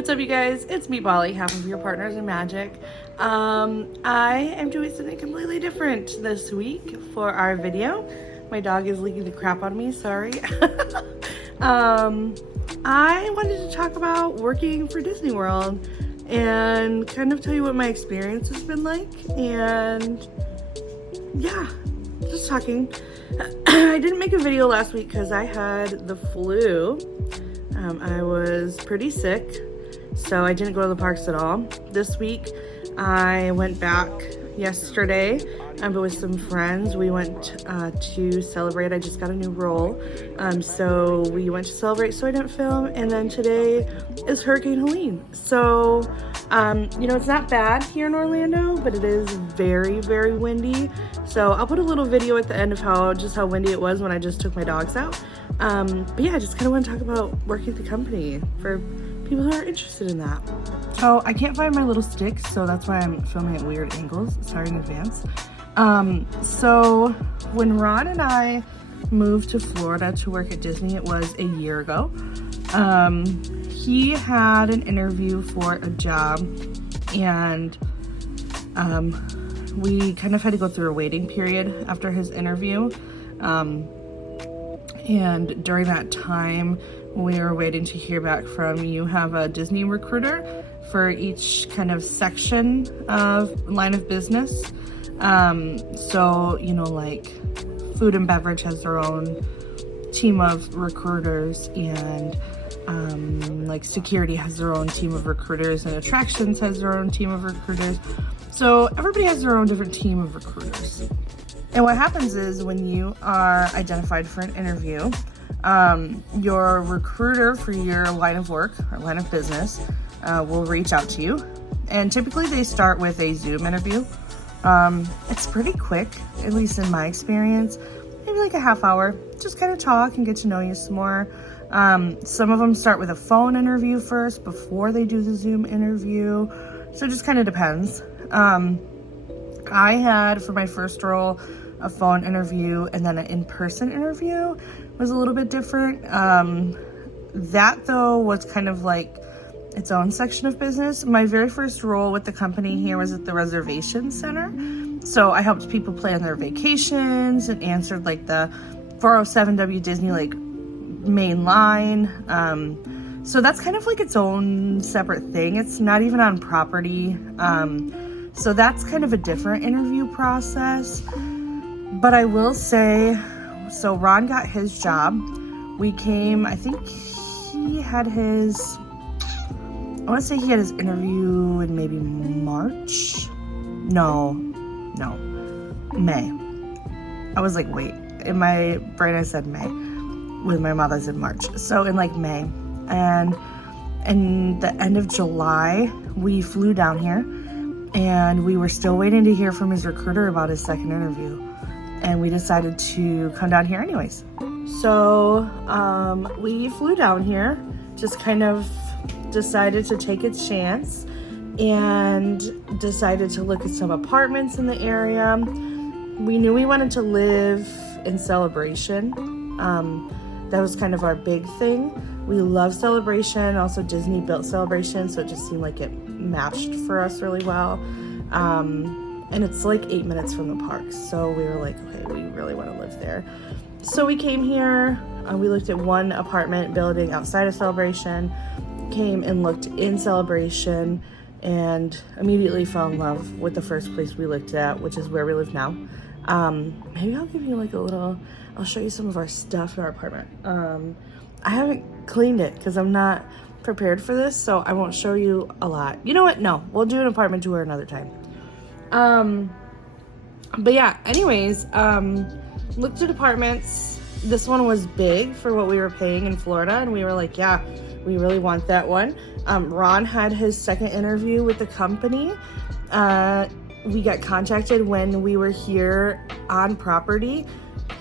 What's up, you guys? It's me, Polly, half of your partners in magic. I am doing something completely different this week for our video. My dog is leaking the crap on me, sorry. I wanted to talk about working for Disney World and kind of tell you what my experience has been like, and yeah, just talking. I didn't make a video last week because I had the flu. I was pretty sick, so I didn't go to the parks at all. This week, I went back yesterday, but with some friends. We went to celebrate. I just got a new role, so we went to celebrate, so I didn't film. And then today is Hurricane Helene. So, you know, it's not bad here in Orlando, but it is very, very windy. So I'll put a little video at the end of how windy it was when I just took my dogs out. But yeah, I just kind of want to talk about working at the company for people who are interested in that. So I can't find my little sticks, so that's why I'm filming at weird angles. Sorry in advance. So when Ron and I moved to Florida to work at Disney, it was a year ago. He had an interview for a job, and we kind of had to go through a waiting period after his interview. And during that time, we were waiting to hear back from you have a Disney recruiter for each kind of section of line of business. So, you know, like food and beverage has their own team of recruiters, and like security has their own team of recruiters, and attractions has their own team of recruiters. So everybody has their own different team of recruiters. And what happens is when you are identified for an interview, your recruiter for your line of work or line of business will reach out to you. And typically they start with a Zoom interview. It's pretty quick, at least in my experience, maybe like a half hour. Just kind of talk and get to know you some more. Some of them start with a phone interview first before they do the Zoom interview. So it just kind of depends. I had, for my first role, a phone interview, and then an in-person interview was a little bit different. That though was kind of like its own section of business. My very first role with the company here was at the reservation center. So I helped people plan their vacations and answered like the 407W Disney like main line. So that's kind of like its own separate thing. It's not even on property. So that's kind of a different interview process. But I will say, so Ron got his job. We came, I think he had his, I want to say he had his interview in maybe March? No, May. I was like, wait, in my brain I said May, with my mother's in March. So in like May. And in the end of July, we flew down here, and we were still waiting to hear from his recruiter about his second interview. And we decided to come down here anyways. So we flew down here, just kind of decided to take a chance and decided to look at some apartments in the area. We knew we wanted to live in Celebration. That was kind of our big thing. We love Celebration. Also, Disney built Celebration, so it just seemed like it matched for us really well. And it's like 8 minutes from the park. So we were like, okay, we really want to live there. So we came here, we looked at one apartment building outside of Celebration, came and looked in Celebration, and immediately fell in love with the first place we looked at, which is where we live now. Maybe I'll give you like a little, I'll show you some of our stuff in our apartment. I haven't cleaned it because I'm not prepared for this, so I won't show you a lot. You know what? No, we'll do an apartment tour another time. But yeah, anyways, looked at apartments. This one was big for what we were paying in Florida, and we were like, yeah, we really want that one. Ron had his second interview with the company. We got contacted when we were here on property.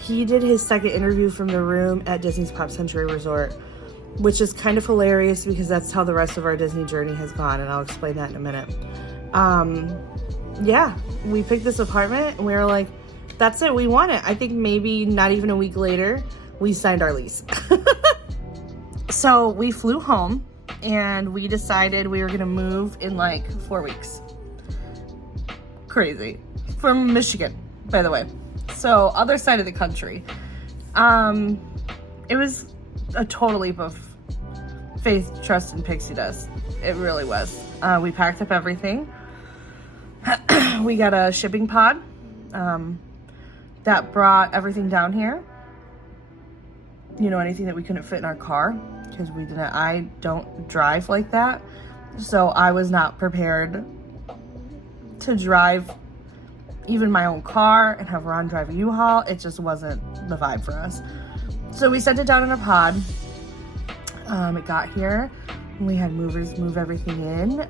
He did his second interview from the room at Disney's Pop Century Resort, which is kind of hilarious because that's how the rest of our Disney journey has gone, and I'll explain that in a minute. Yeah, we picked this apartment and we were like, that's it, we want it. I think maybe not even a week later, we signed our lease. So we flew home and we decided we were gonna move in like 4 weeks. Crazy. From Michigan, by the way. So other side of the country. It was a total leap of faith, trust, and pixie dust. It really was. We packed up everything. We got a shipping pod that brought everything down here. You know, anything that we couldn't fit in our car, because I don't drive like that. So I was not prepared to drive even my own car and have Ron drive a U-Haul. It just wasn't the vibe for us. So we sent it down in a pod. It got here. We had movers move everything in.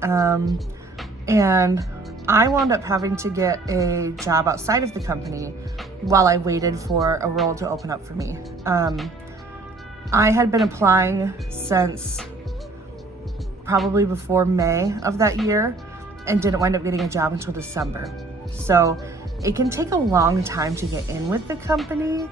And I wound up having to get a job outside of the company while I waited for a role to open up for me. I had been applying since probably before May of that year and didn't wind up getting a job until December. So it can take a long time to get in with the company.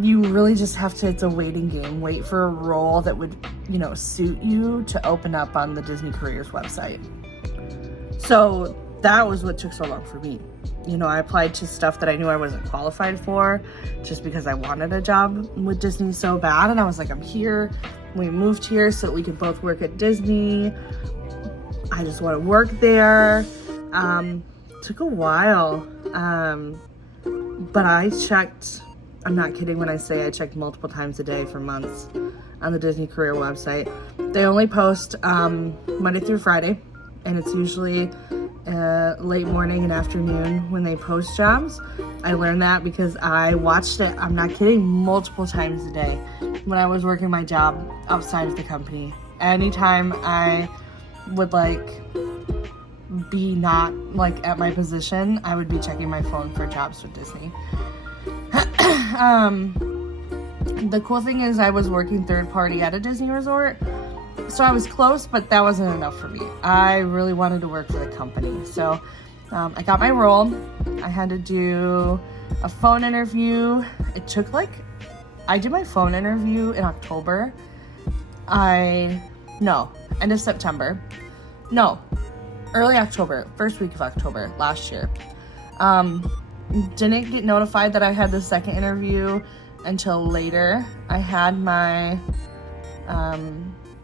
You really just have to, it's a waiting game. Wait for a role that would, you know, suit you to open up on the Disney Careers website. So that was what took so long for me. You know, I applied to stuff that I knew I wasn't qualified for just because I wanted a job with Disney so bad. And I was like, I'm here. We moved here so that we could both work at Disney. I just want to work there. Took a while. But I checked, I'm not kidding when I say I checked multiple times a day for months on the Disney Career website. They only post Monday through Friday, and it's usually late morning and afternoon when they post jobs. I learned that because I watched it, I'm not kidding, multiple times a day when I was working my job outside of the company. Anytime I would be not at my position, I would be checking my phone for jobs with Disney. The cool thing is I was working third party at a Disney resort, so I was close, but that wasn't enough for me. I really wanted to work for the company. So I got my role. I had to do a phone interview. It took I did my phone interview in October. End of September. No, early October, first week of October last year. Didn't get notified that I had the second interview until later. I had my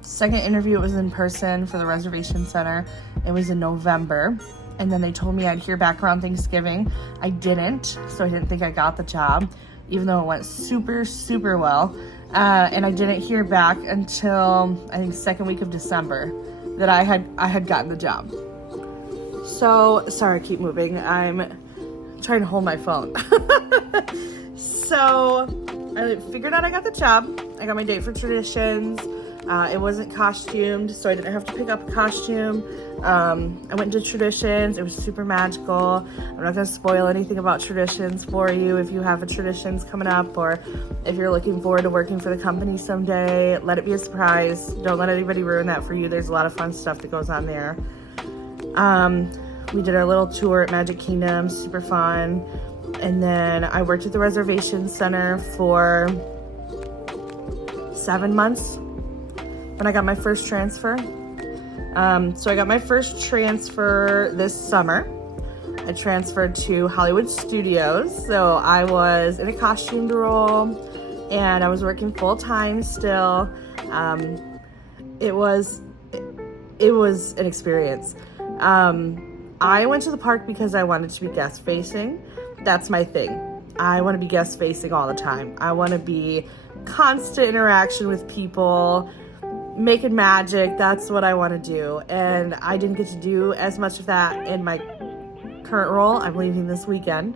second interview. It was in person for the reservation center. It was in November, and then they told me I'd hear back around Thanksgiving. I didn't, so I didn't think I got the job, even though it went super, super well. And I didn't hear back until I think second week of December that I had gotten the job. So sorry, I keep moving. I'm trying to hold my phone. So I figured out I got the job. I got my date for Traditions. It wasn't costumed, so I didn't have to pick up a costume. I went to Traditions. It was super magical. I'm not going to spoil anything about Traditions for you. If you have a Traditions coming up, or if you're looking forward to working for the company someday, let it be a surprise. Don't let anybody ruin that for you. There's a lot of fun stuff that goes on there. We did our little tour at Magic Kingdom, super fun. And then I worked at the reservation center for 7 months when I got my first transfer. So I got my first transfer this summer. I transferred to Hollywood Studios. So I was in a costumed role and I was working full time still. It was an experience. I went to the park because I wanted to be guest facing. That's my thing. I want to be guest facing all the time. I want to be constant interaction with people, making magic. That's what I want to do. And I didn't get to do as much of that in my current role. I'm leaving this weekend,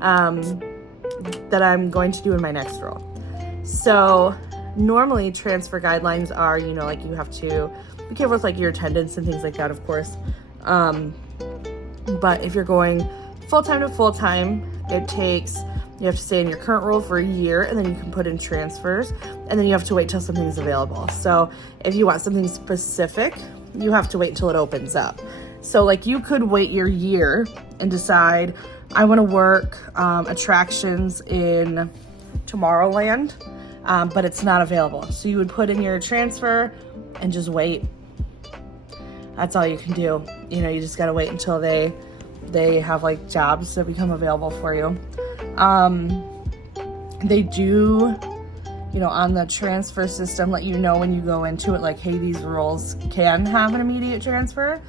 that I'm going to do in my next role. So normally transfer guidelines are, you have to be careful with your attendance and things like that, of course. But if you're going full-time to full-time, you have to stay in your current role for a year, and then you can put in transfers, and then you have to wait till something's available. So if you want something specific, you have to wait until it opens up. So you could wait your year and decide, I want to work attractions in Tomorrowland. but it's not available. So you would put in your transfer and just wait. That's all you can do. You know, you just gotta wait until they have like jobs that become available for you. They do, you know, on the transfer system, let you know when you go into it, like, hey, these roles can have an immediate transfer.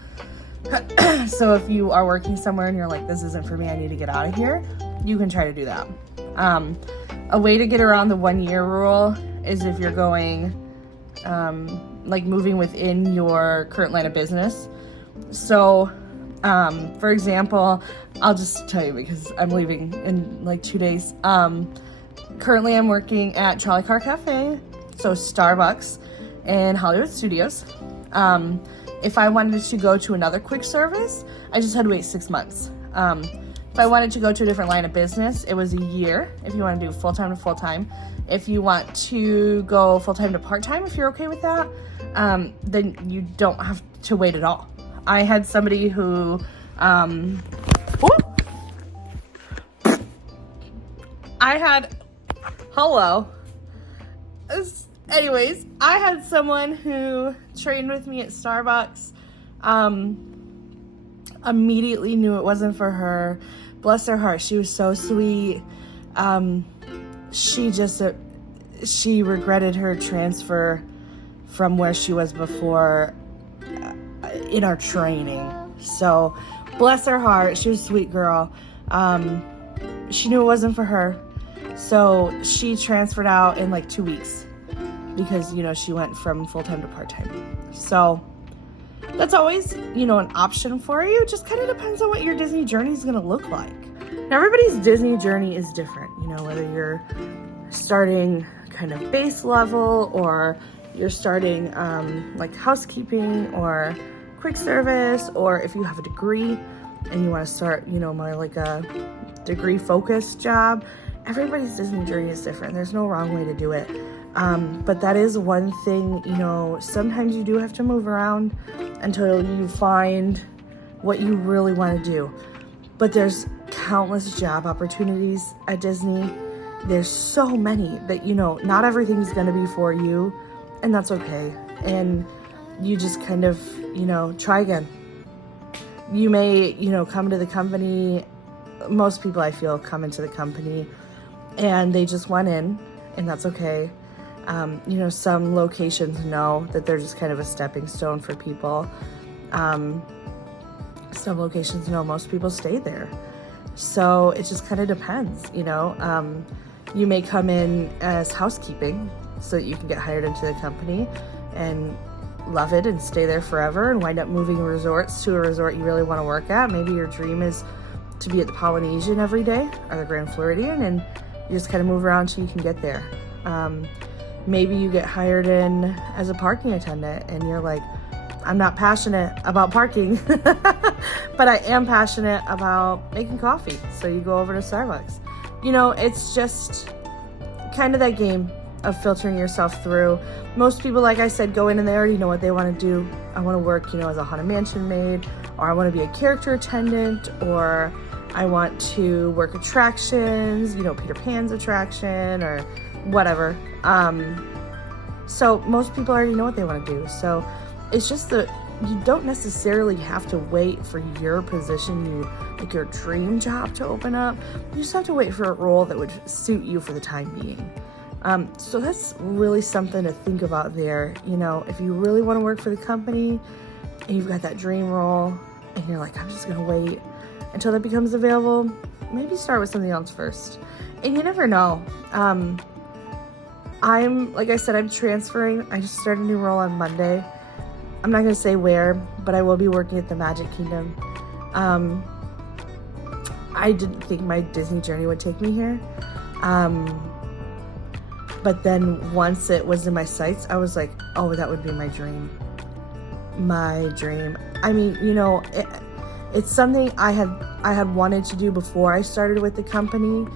So if you are working somewhere and you're like, this isn't for me, I need to get out of here, you can try to do that. A way to get around the 1 year rule is if you're going, like moving within your current line of business. So, for example, I'll just tell you because I'm leaving in like 2 days. Currently I'm working at Trolley Car Cafe, so Starbucks in Hollywood Studios. If I wanted to go to another quick service, I just had to wait 6 months. If I wanted to go to a different line of business, it was a year if you want to do full-time to full-time. If you want to go full-time to part-time, if you're okay with that, then you don't have to wait at all. I had somebody who, anyways, I had someone who trained with me at Starbucks, immediately knew it wasn't for her. Bless her heart, she was so sweet. She regretted her transfer from where she was before in our training. So bless her heart, she was a sweet girl. She knew it wasn't for her, so she transferred out in like 2 weeks because, you know, she went from full-time to part-time. So that's always, you know, an option for you. It just kind of depends on what your Disney journey is going to look like. Now, everybody's Disney journey is different, you know, whether you're starting kind of base level or you're starting like housekeeping or quick service, or if you have a degree and you want to start, you know, more like a degree focused job. Everybody's Disney journey is different. There's no wrong way to do it. But that is one thing, you know, sometimes you do have to move around until you find what you really want to do. But there's countless job opportunities at Disney. There's so many that, you know, not everything's going to be for you, and that's okay. And you just kind of, you know, try again. You may, you know, come to the company. Most people, I feel, come into the company and they just went in, and that's okay. You know, some locations know that they're just kind of a stepping stone for people. Some locations know most people stay there. So it just kind of depends, you know. You may come in as housekeeping so that you can get hired into the company and love it and stay there forever and wind up moving resorts to a resort you really want to work at. Maybe your dream is to be at the Polynesian every day or the Grand Floridian, and you just kind of move around till you can get there. Maybe you get hired in as a parking attendant and you're like, I'm not passionate about parking, but I am passionate about making coffee. So you go over to Starbucks. You know, it's just kind of that game of filtering yourself through. Most people, like I said, go in and they already know what they want to do. I want to work, you know, as a Haunted Mansion maid, or I want to be a character attendant, or I want to work attractions, you know, Peter Pan's attraction or whatever. So most people already know what they want to do. So it's just that you don't necessarily have to wait for your position, like your dream job to open up. You just have to wait for a role that would suit you for the time being. So that's really something to think about there. You know, if you really want to work for the company and you've got that dream role and you're like, I'm just going to wait until that becomes available, maybe start with something else first. And you never know. Like I said, I'm transferring. I just started a new role on Monday. I'm not going to say where, but I will be working at the Magic Kingdom. I didn't think my Disney journey would take me here. But then once it was in my sights, I was like, oh, that would be my dream. My dream. I mean, you know, it's something I had wanted to do before I started with the company.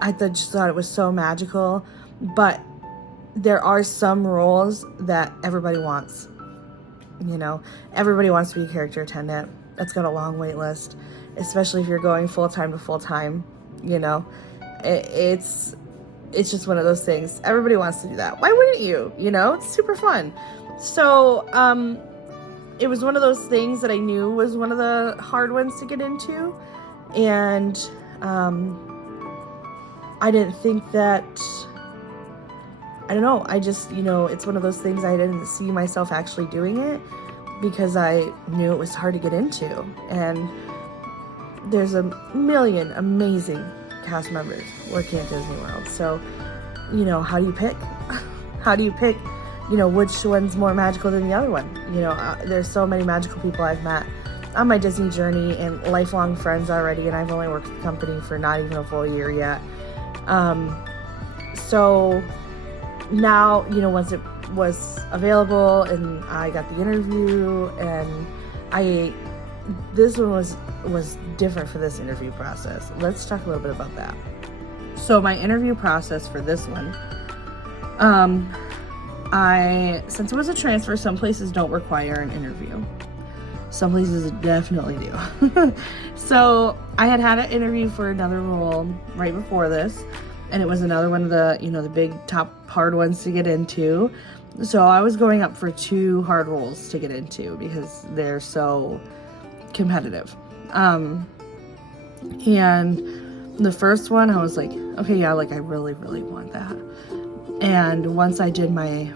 I just thought it was so magical. But there are some roles that everybody wants. You know, everybody wants to be a character attendant. That's got a long wait list, especially if you're going full-time to full-time. You know, it's it's just one of those things. Everybody wants to do that. Why wouldn't you? You know, it's super fun. So, it was one of those things that I knew was one of the hard ones to get into. And, I didn't think that, I don't know, I just, you know, it's one of those things I didn't see myself actually doing it because I knew it was hard to get into. And there's a million amazing cast members working at Disney World. So, you know, how do you pick? How do you pick, you know, which one's more magical than the other one? You know, there's so many magical people I've met on my Disney journey and lifelong friends already, and I've only worked with the company for not even a full year yet. So now, you know, once it was available and I got the interview, and this one was different for this interview process. Let's talk a little bit about that. So my interview process for this one, since it was a transfer, some places don't require an interview. Some places definitely do. So I had an interview for another role right before this, and it was another one of the, you know, the big top hard ones to get into. So I was going up for 2 hard roles to get into because they're so competitive. And the first one, I was like, okay, yeah, like I really, really want that. And once I did my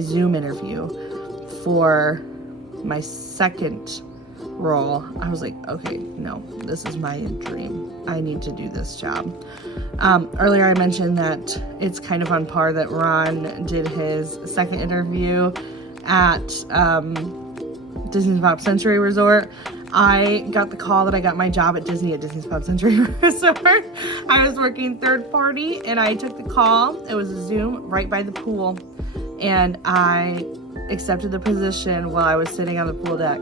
Zoom interview for my second role, I was like, okay, no, this is my dream. I need to do this job. Earlier I mentioned that it's kind of on par that Ron did his second interview at Disney's Pop Century Resort. I got the call that I got my job at Disney's Pop Century Resort. I was working third party and I took the call. It was a Zoom right by the pool, and I accepted the position while I was sitting on the pool deck.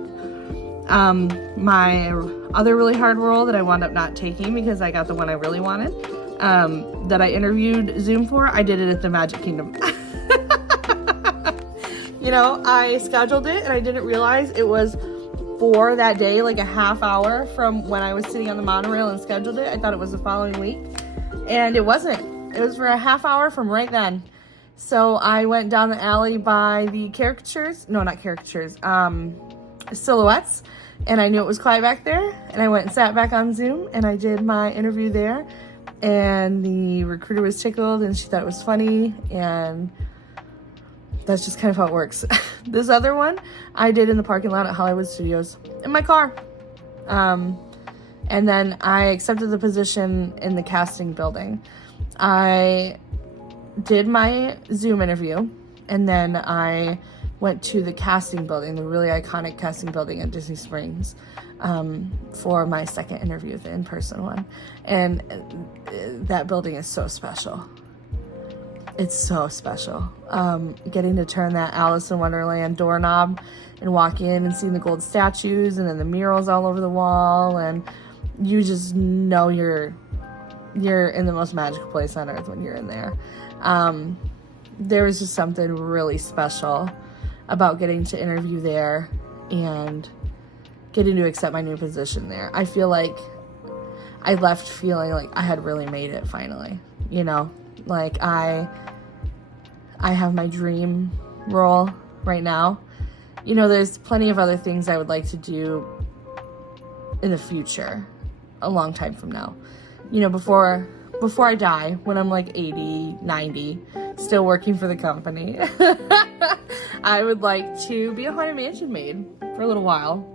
My other really hard role that I wound up not taking because I got the one I really wanted, that I interviewed Zoom for, I did it at the Magic Kingdom. You know, I scheduled it and I didn't realize it was for that day, like a half hour from when I was sitting on the monorail and scheduled it. I thought it was the following week, and it wasn't. It was for a half hour from right then. So I went down the alley by the silhouettes, and I knew it was quiet back there, and I went and sat back on Zoom, and I did my interview there, and the recruiter was tickled, and she thought it was funny, and that's just kind of how it works. This other one I did in the parking lot at Hollywood Studios in my car. And then I accepted the position in the casting building. I did my Zoom interview, and then I went to the casting building, the really iconic casting building at Disney Springs, for my second interview, the in-person one. And that building is so special. It's so special. Getting to turn that Alice in Wonderland doorknob and walk in and seeing the gold statues and then the murals all over the wall, and you just know you're in the most magical place on earth when you're in there. There was just something really special about getting to interview there and getting to accept my new position there. I feel like I left feeling like I had really made it finally, you know? Like I have my dream role right now. You know, there's plenty of other things I would like to do in the future, a long time from now. You know, before I die, when I'm like 80, 90, still working for the company, I would like to be a Haunted Mansion maid for a little while.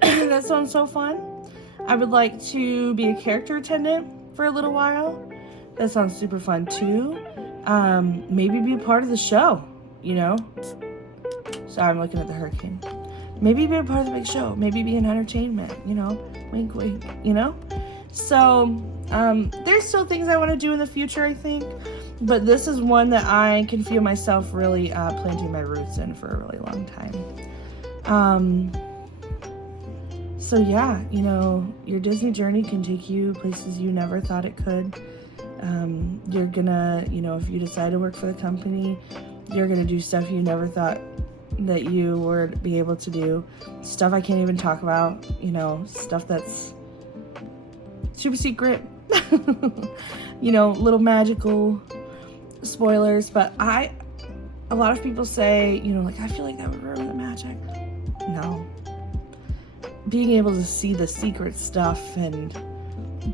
That sounds so fun. I would like to be a character attendant for a little while. That sounds super fun too. Maybe be a part of the show, you know? Sorry, I'm looking at the hurricane. Maybe be a part of the big show. Maybe be in entertainment, you know? Wink, wink, you know? So, there's still things I want to do in the future, I think. But this is one that I can feel myself really planting my roots in for a really long time. So yeah, you know, your Disney journey can take you places you never thought it could. You're gonna, you know, if you decide to work for the company, you're gonna do stuff you never thought that you would be able to do. Stuff I can't even talk about, you know, stuff that's super secret. Little magical spoilers, but a lot of people say, I feel like that would ruin the magic. No. Being able to see the secret stuff and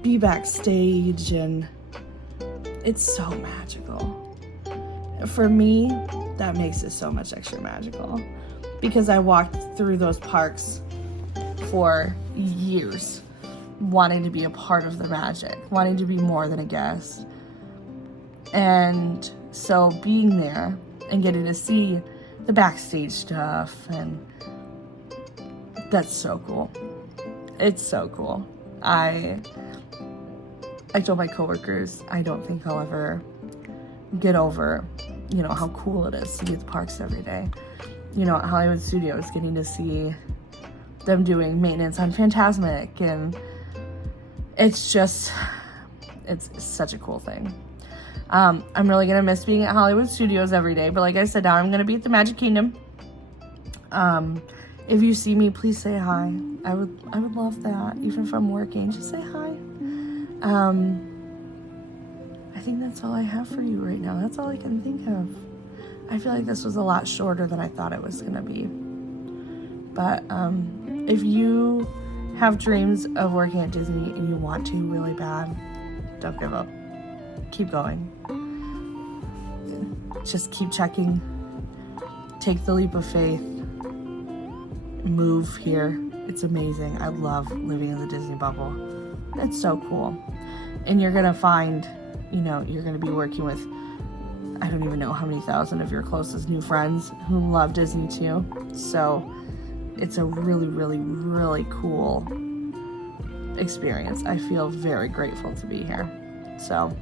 be backstage, and it's so magical. For me, that makes it so much extra magical, because I walked through those parks for years wanting to be a part of the magic, wanting to be more than a guest. And so being there and getting to see the backstage stuff, and that's so cool. It's so cool. I told my coworkers, I don't think I'll ever get over, how cool it is to be at the parks every day. At Hollywood Studios, getting to see them doing maintenance on Fantasmic, and it's such a cool thing. I'm really gonna miss being at Hollywood Studios every day, but like I said, now I'm gonna be at the Magic Kingdom. If you see me, please say hi. I would love that, even if I'm working. Just say hi. I think that's all I have for you right now. That's all I can think of. I feel like this was a lot shorter than I thought it was gonna be. But if you have dreams of working at Disney and you want to really bad, don't give up. Keep going. Just keep checking. Take the leap of faith. Move here. It's amazing. I love living in the Disney bubble. It's so cool. And you're gonna find, you're gonna be working with, I don't even know how many thousand of your closest new friends who love Disney too. So it's a really, really, really cool experience. I feel very grateful to be here. So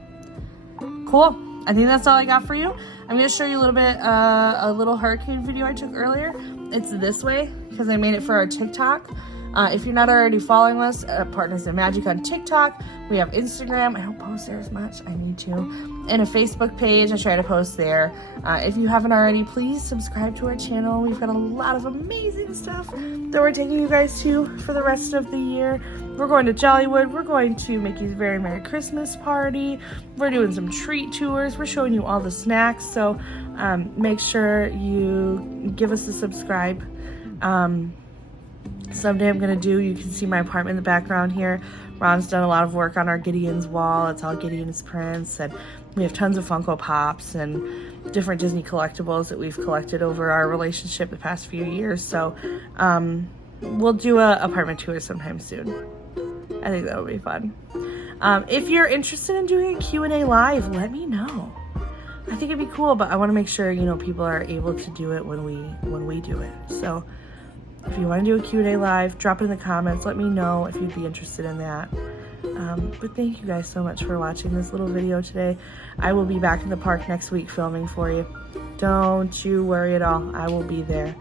cool. I think that's all I got for you. I'm going to show you a little bit, a little hurricane video I took earlier. It's this way because I made it for our TikTok. If you're not already following us, Partners in Magic on TikTok, we have Instagram. I don't post there as much. I need to. And a Facebook page. I try to post there. If you haven't already, please subscribe to our channel. We've got a lot of amazing stuff that we're taking you guys to for the rest of the year. We're going to Jollywood. We're going to Mickey's Very Merry Christmas Party. We're doing some treat tours. We're showing you all the snacks. So make sure you give us a subscribe. Someday I'm gonna you can see my apartment in the background here. Ron's done a lot of work on our Gideon's wall. It's all Gideon's prints, and we have tons of Funko Pops and different Disney collectibles that we've collected over our relationship the past few years. So we'll do a apartment tour sometime soon. I think that would be fun. If you're interested in doing a Q&A live, let me know. I think it'd be cool, but I want to make sure people are able to do it when we do it. So if you want to do a Q&A live, drop it in the comments. Let me know if you'd be interested in that. But thank you guys so much for watching this little video today. I will be back in the park next week filming for you. Don't you worry at all. I will be there.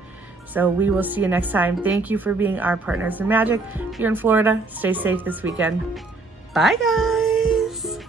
So we will see you next time. Thank you for being our Partners in Magic. If you're in Florida, stay safe this weekend. Bye, guys.